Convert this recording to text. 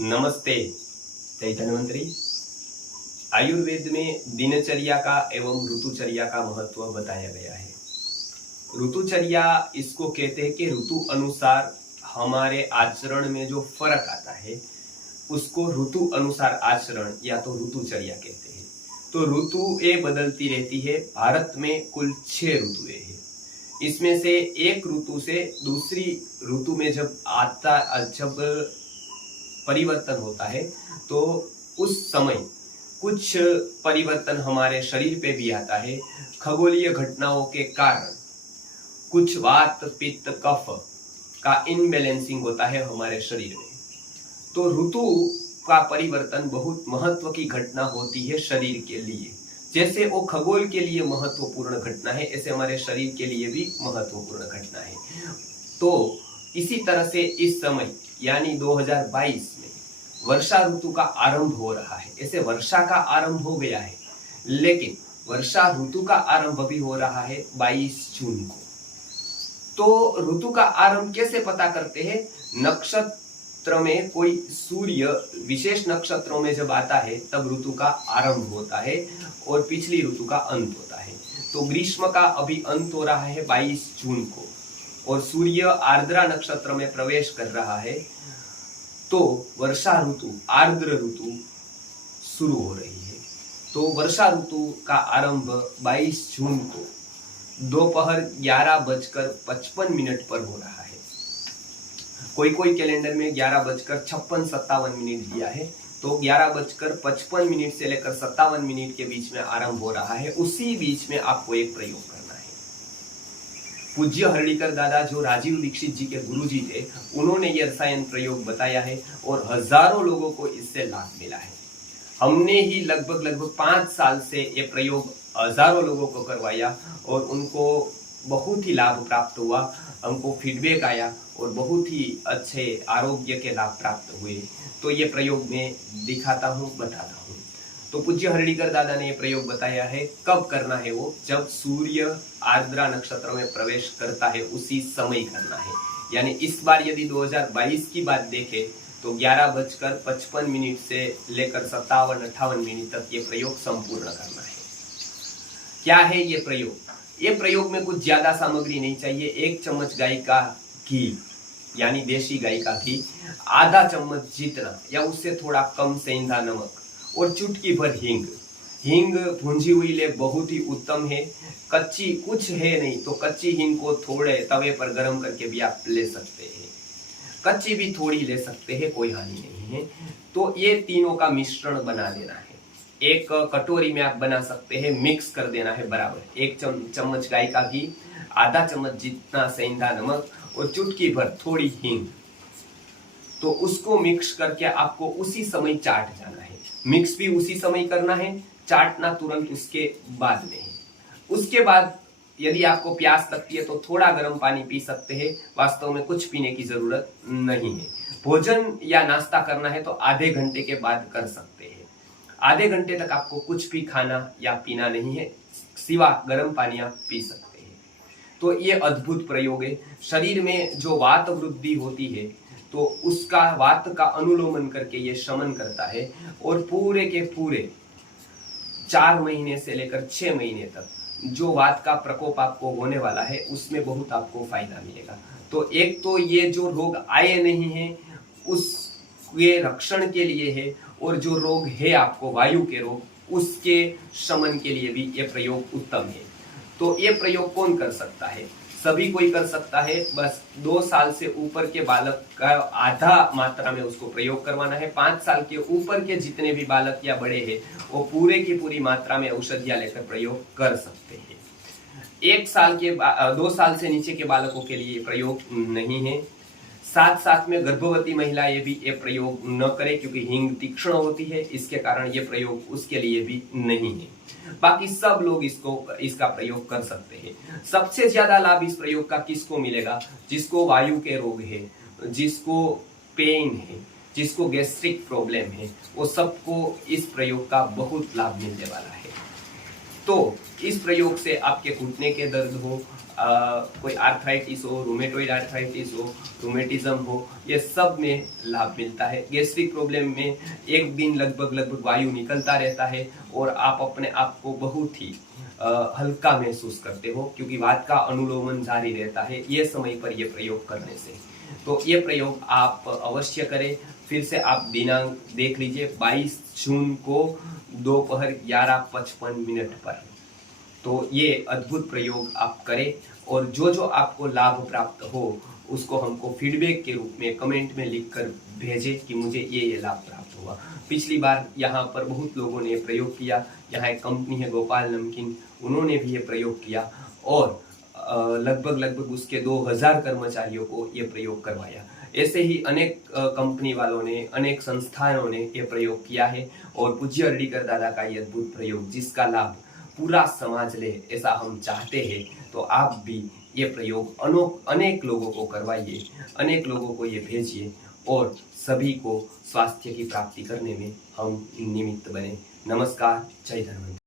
नमस्ते। चैतन्य मंत्री। आयुर्वेद में दिनचर्या का एवं ऋतुचर्या का महत्व बताया गया है। ऋतुचर्या इसको कहते हैं कि ऋतु अनुसार हमारे आचरण में जो फर्क आता है उसको ऋतु अनुसार आचरण या तो ऋतुचर्या कहते हैं। तो ऋतु ये बदलती रहती है। भारत में कुल 6 ऋतुएं हैं। इसमें से एक ऋतु से दूसरी ऋतु में जब परिवर्तन होता है तो उस समय कुछ परिवर्तन हमारे शरीर पे भी आता है। खगोलीय घटनाओं के कारण कुछ वात पित्त कफ का इनबैलेंसिंग होता है हमारे शरीर में। तो ऋतु का परिवर्तन बहुत महत्व की घटना होती है शरीर के लिए। जैसे वो खगोल के लिए महत्वपूर्ण घटना है, ऐसे हमारे शरीर के लिए भी महत्वपूर्ण घटना है। तो इसी तरह से इस समय यानी 2022 में वर्षा ऋतु का आरंभ हो रहा है। ऐसे वर्षा का आरंभ हो गया है, लेकिन वर्षा ऋतु का आरंभ भी हो रहा है 22 जून को। तो ऋतु का आरंभ कैसे पता करते हैं? नक्षत्र में कोई सूर्य विशेष नक्षत्रों में जब आता है तब ऋतु का आरंभ होता है और पिछली ऋतु का अंत होता है। तो ग्रीष्म का अभी अंत हो रहा है 22 जून को और सूर्य आर्द्रा नक्षत्र में प्रवेश कर रहा है। तो वर्षा ऋतु आर्द्र ऋतु शुरू हो रही है। तो वर्षा ऋतु का आरंभ 22 जून को दोपहर 11:55 पर हो रहा है। कोई कैलेंडर में 11:56-57 दिया है। तो 11:55 से लेकर 57 के बीच में आरंभ हो रहा है। उसी बीच में आपको एक प्रयोग करना है। पूज्य हरड़ीकर दादा जो राजीव दीक्षित जी के गुरु जी थे, उन्होंने ये रसायन प्रयोग बताया है और हजारों लोगों को इससे लाभ मिला है। हमने ही लगभग 5 साल से ये प्रयोग हजारों लोगों को करवाया और उनको बहुत ही लाभ प्राप्त हुआ। हमको फीडबैक आया और बहुत ही अच्छे आरोग्य के लाभ प्राप्त हुए। तो ये प्रयोग मैं दिखाता हूँ, बताता हूँ। तो पूज्य हरड़ीकर दादा ने ये प्रयोग बताया है। कब करना है वो? जब सूर्य आर्द्रा नक्षत्र में प्रवेश करता है उसी समय करना है। यानी इस बार यदि 2022 की बात देखें तो 11:55 से लेकर 57-58 तक ये प्रयोग संपूर्ण करना है। क्या है ये प्रयोग? ये प्रयोग में कुछ ज्यादा सामग्री नहीं चाहिए। 1 चम्मच गाय का घी यानी देशी गाय का घी, आधा चम्मच जितना या उससे थोड़ा कम सेंधा नमक और चुटकी भर हींग। हींग भुंजी हुई ले बहुत ही उत्तम है। कच्ची कुछ है नहीं तो कच्ची हींग को थोड़े तवे पर गर्म करके भी आप ले सकते हैं। कच्ची भी थोड़ी ले सकते हैं, कोई हानि नहीं है। तो ये तीनों का मिश्रण बना लेना है। एक कटोरी में आप बना सकते हैं, मिक्स कर देना है बराबर। 1 चम्मच गाय का घी, आधा चम्मच जितना सेंधा नमक और चुटकी भर थोड़ी हींग। तो उसको मिक्स करके आपको उसी समय चाट जाना है। मिक्स भी उसी समय करना है, चाटना तुरंत उसके बाद में है। उसके बाद यदि आपको प्यास लगती है तो थोड़ा गर्म पानी पी सकते हैं। वास्तव में कुछ पीने की जरूरत नहीं है। भोजन या नाश्ता करना है तो आधे घंटे के बाद कर सकते हैं। आधे घंटे तक आपको कुछ भी खाना या पीना नहीं है, सिवा गर्म पानी आप पी सकते हैं। तो ये अद्भुत प्रयोग है। शरीर में जो वात वृद्धि होती है तो उसका वात का अनुलोमन करके ये शमन करता है और पूरे के पूरे 4 महीने से लेकर 6 महीने तक जो वात का प्रकोप आपको होने वाला है उसमें बहुत आपको फायदा मिलेगा। तो एक तो ये जो रोग आए नहीं है उसके रक्षण के लिए है, और जो रोग है आपको वायु के रोग उसके शमन के लिए भी ये प्रयोग उत्तम है। तो ये प्रयोग कौन कर सकता है? सभी कोई कर सकता है। बस 2 साल से ऊपर के बालक का आधा मात्रा में उसको प्रयोग करवाना है। 5 साल के ऊपर के जितने भी बालक या बड़े हैं वो पूरे की पूरी मात्रा में औषधियां लेकर प्रयोग कर सकते हैं। 2 साल से नीचे के बालकों के लिए प्रयोग नहीं है। साथ में गर्भवती महिलाएं भी ये प्रयोग न करें क्योंकि हींग तीक्ष्ण होती है, इसके कारण ये प्रयोग उसके लिए भी नहीं है। बाकी सब लोग इसका प्रयोग कर सकते हैं। सबसे ज्यादा लाभ इस प्रयोग का किसको मिलेगा? जिसको वायु के रोग है, जिसको पेन है, जिसको गैस्ट्रिक प्रॉब्लम है, वो सबको इस प्रयोग का बहुत लाभ मिलने वाला है। तो इस प्रयोग से आपके घुटने के दर्द हो, कोई आर्थराइटिस हो, रूमेटॉइड आर्थराइटिस हो, रूमेटिज्म हो, ये सब में लाभ मिलता है। गैस्ट्रिक प्रॉब्लम में एक दिन लगभग वायु निकलता रहता है और आप अपने आप को बहुत ही हल्का महसूस करते हो, क्योंकि वात का अनुलोमन जारी रहता है ये समय पर ये प्रयोग करने से। तो ये प्रयोग आप अवश्य करें। फिर से आप दिनांक देख लीजिए, 22 जून को दोपहर 11:55 पर। तो ये अद्भुत प्रयोग आप करें और जो जो आपको लाभ प्राप्त हो उसको हमको फीडबैक के रूप में कमेंट में लिखकर भेजें कि मुझे ये लाभ प्राप्त हुआ। पिछली बार यहाँ पर बहुत लोगों ने प्रयोग किया। यहाँ एक कंपनी है गोपाल नमकीन, उन्होंने भी ये प्रयोग किया और लगभग उसके 2000 कर्मचारियों को ये प्रयोग करवाया। ऐसे ही अनेक कंपनी वालों ने, अनेक संस्थानों ने ये प्रयोग किया है और पूज्य हरडीकर दादा का ये अद्भुत प्रयोग जिसका लाभ पूरा समाज ले, ऐसा हम चाहते हैं। तो आप भी ये प्रयोग अनेक लोगों को करवाइए, अनेक लोगों को ये भेजिए और सभी को स्वास्थ्य की प्राप्ति करने में हम निमित्त बने। नमस्कार, जय धन्वंतरि।